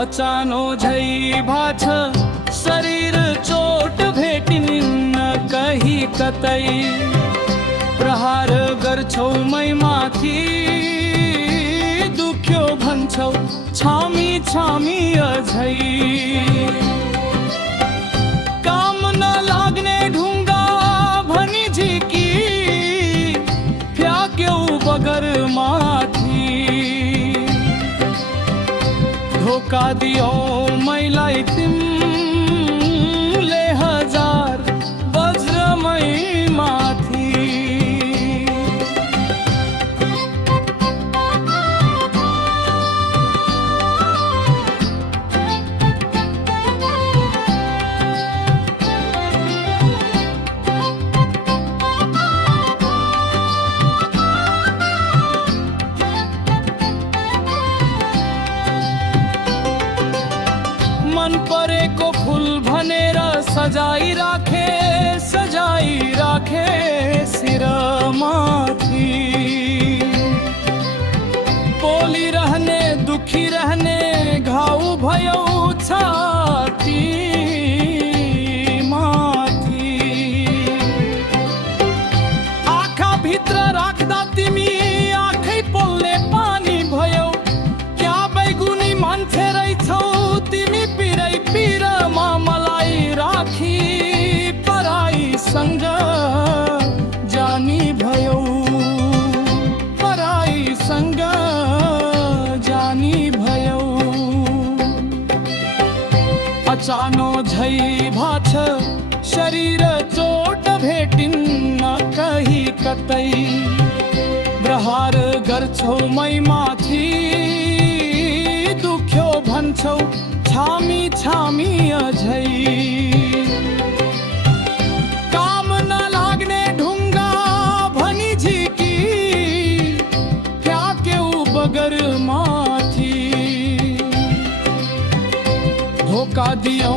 अचानो झई भाछ शरीर चोट भेटिन न कही कतई प्रहार गर्छौ मै माथि दुख्यो भन्छौ छामी छामी अझै काम न लाग्ने ढुङ्गा भनी झिकी फ्याक्यौ बगर माथि धोका दियो मैलाई तिमीले हजार वज्रमै माथि मन परेको फूल भनेर सजाई राखे शिरमाथि पोली रहने दुखी रहने घाउ भयो छाती माथि आँखा भित्र राख्दा तिमी आँखै पोल्ने पानी भयो क्या बैगुनी मान्छे रहेछौ तिमी पिरमा मलाई राखी पराईसँग जानी भयो पराईसँग जानी भयो अचानो झै भाछ शरीर चोट भेटिन न कही कतै प्रहार गर्छौ मै माथि दुख्यो भन्छौ छामी छामी अझै काम न लाग्ने ढुङ्गा भनी झिकी फ्याक्यौ बगर माथि धोका दियौ